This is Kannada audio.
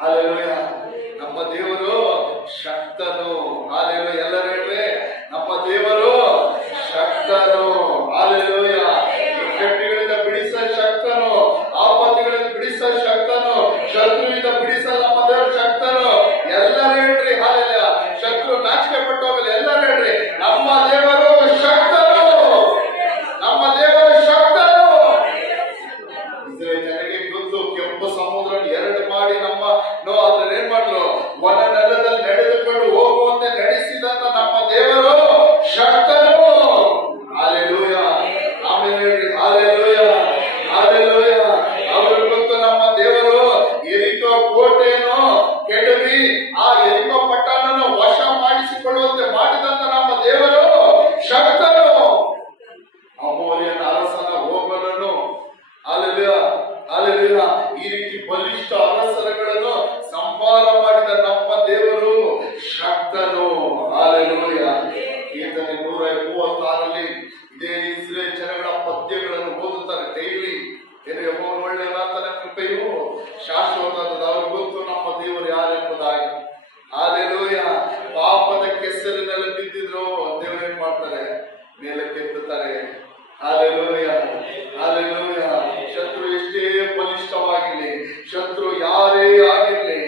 ಹಾಲೆಲೂಯ. ನಮ್ಮ ದೇವರು ಶಕ್ತನು. ಹಾಲೆಲೂಯ. ಎಲ್ಲರೂ ಹೇಳ್ರಿ, ನಮ್ಮ ದೇವರು ಶಕ್ತನು. ಹಾಲೆಲೂಯ. ಕೆಟ್ಟಗಳಿಂದ ಬಿಡಿಸ ಶಕ್ತನು, ಆಪತ್ತುಗಳಿಂದ ಬಿಡಿಸ ಶಕ್ತನು, ಶತ್ರುವಿಂದ ಬಿಡಿಸಲು ನಮ್ಮ ದೇವರು ಶಕ್ತನು. ಎಲ್ಲರೂ ಹೇಳ್ರಿ ಹಾಲೆಲೂಯ. ಶತ್ರು ನಾಚಿಕೆ ಪಟ್ಟು ಹೋಗಲಿ. ಎಲ್ಲರೂ ಹೇಳ್ರಿ, ನಮ್ಮ ದೇವರು ಶಕ್ತನು, ನಮ್ಮ ದೇವರು ಶಕ್ತನು. ಇಸ್ರೇಲ್ ಜನರಿಗೆ ಗೊತ್ತು, ಕೆಂಪು ಸಮುದ್ರ ಎರಡು ಮಾಡಿ ನಮ್ಮ ಅದ್ರಲ್ಲಿ ಏನ್ ಮಾಡಿದ್ರು, ವನ ನೆಲದಲ್ಲಿ ನಡೆದುಕೊಂಡು ಹೋಗುವಂತೆ ನಡೆಸಿದಂತ ನಮ್ಮ ದೇವರು ಶಕ್ತನು. ಹಾಲೆಲೂಯ. ಆಮೇಲೆ ಹೇಳ್ರಿ ಹಾಲೆಲೂಯ, ಹಾಲೆಲೂಯ. ಅವರು ಗೊತ್ತು ನಮ್ಮ ದೇವರು ಎರಿಕೋ ಕೋಟೆಯನ್ನು ಕೆಡವಿ ಆ ಎರಿಕೋ ಪಟ್ಟಣವನ್ನು ವಶ ಮಾಡಿಸಿಕೊಳ್ಳುವಂತೆ ಮಾಡಿದಂತ ನಮ್ಮ ದೇವರು ಶಕ್ತನು. ಅಮೋರಿಯನ ಅರಸನ ಹೋಗಲನ್ನು, ಹಾಲೆಲೂಯ, ಹಾಲೆಲೂಯ, ಈ ರೀತಿ ಬಲಿಷ್ಠ ಅರಸರುಗಳನ್ನು ಸಂಹಾರ ಮಾಡಿದ ನಮ್ಮ ದೇವರು ಶಕ್ತನು. ಹಾಲೆಲೂಯ. ಕೀರ್ತನೆ 136ರಲ್ಲಿ ಇದೇ ಇಸ್ರೇಲ್ ಜನಗಳ ಪದ್ಯಗಳನ್ನು ಓದುತ್ತಾರೆ ಡೈಲಿ. ಯೆಹೋವನ ಒಳ್ಳೆಯದಾತನ ಕೃಪೆಯು ಶಾಶ್ವತವಾದ. ಅವ್ರಿಗೆ ಗೊತ್ತು ನಮ್ಮ ದೇವರು ಯಾರೆಂಬುದಾಗಿ. ಹಾಲೆಲೂಯ. ಪಾಪದ ಕೆಸರಿನಲ್ಲಿ ಬಿದ್ದಿದ್ರು ದೇವರು ಏನ್ ಮಾಡ್ತಾರೆ, ಮೇಲಕ್ಕೆತ್ತುತ್ತಾರೆ. Hallelujah, hallelujah. ಶತ್ರು ಎಷ್ಟೇ ಬಲಿಷ್ಠವಾಗಿರ್ಲಿ, ಶತ್ರು ಯಾರೇ ಆಗಿರ್ಲಿ,